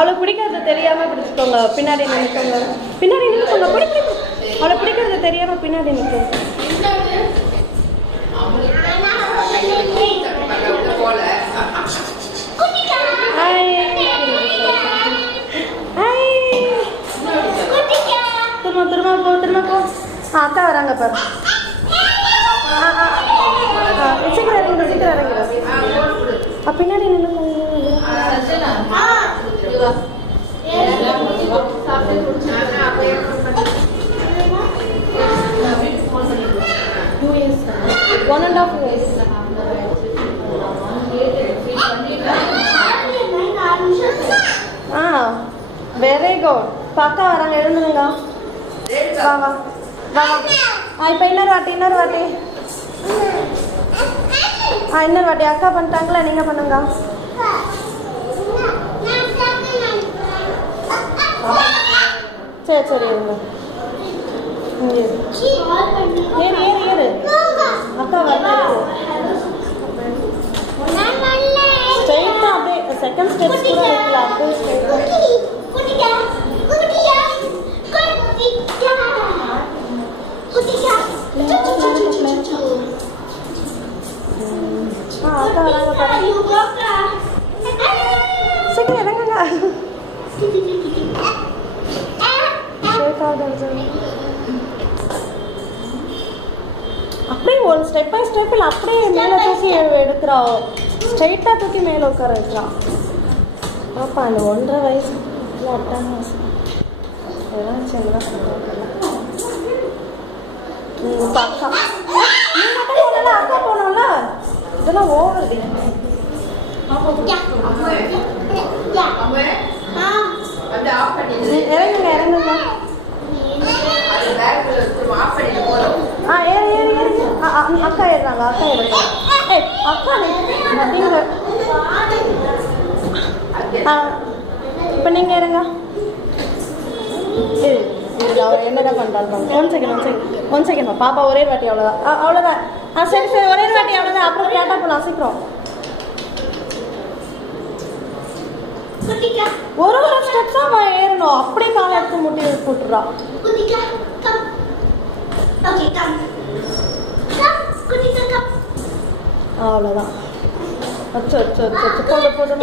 அவளுக்கு பிடிக்கிறது தெரியாம பிடிச்சுக்கோங்க. பின்னாடி நினைக்கோங்க. பின்னாடி நினைக்கோங்க. அவளுக்கு பிடிக்கிறது தெரியாம பின்னாடி நிற்கும். திரும்ப போ. அக்கா வராங்க பாரு. சீக்கிரம் இறங்கிடும். பின்னாடி நின்று வெரி குட். அக்கா வராங்க. எழுந்துருங்க. வா வா வா. இப்போ இன்னொரு வாட்டி இன்னொரு வாட்டி அக்கா பண்ணிட்டாங்களா? நீங்க பண்ணுங்க. சரி சரி இருங்க. ஏறு ஏறு ஏறு. அக்கா வரல. ஸ்ட்ரைட்டா அப்படியே செகண்ட் ஸ்டெப்ஸ் கூட வைக்கல. அப்படியே ஸ்ட்ரைட்டா. அக்கா வராங்க பாரு. சீக்கிரம் இறங்குங்க. அப்படியே ஒரு ஸ்டெப் பை ஸ்டெப்பில் அப்படியே மேலே தூக்கி எடுக்கிறோம். ஸ்ட்ரைட்டாக தூக்கி மேலே உட்கார வைக்கலாம். பாப்பா அந்த 1.5 வயசு இல்லை 8 வயசு ஏதாச்சும் அக்கா போனல அக்கா போனோம்ல இதெல்லாம் ஓவர். இறங்குங்க இறங்குங்க. ஏறு ஏறு ஏறு. அக்கா ஏறுறாங்க. அக்கா நீங்க இப்போ நீங்க இருங்க. அவர் என்னடா பண்றாரு? ஒன் செகண்ட் பாப்பா ஒரே வாட்டி. அவ்வளோதான். சரி சரி ஒரே வாட்டி அவ்வளோதான். அப்புறம் கேட்டா போலாம். சீக்கிரம் ஒரு ஸ்டெப்ஸா ஏறணும். அப்படியே காலை எடுத்து முட்டி போட்டுறா. அவ்வளோதான். அச்சோ அச்சோ அச்சோ போட்டு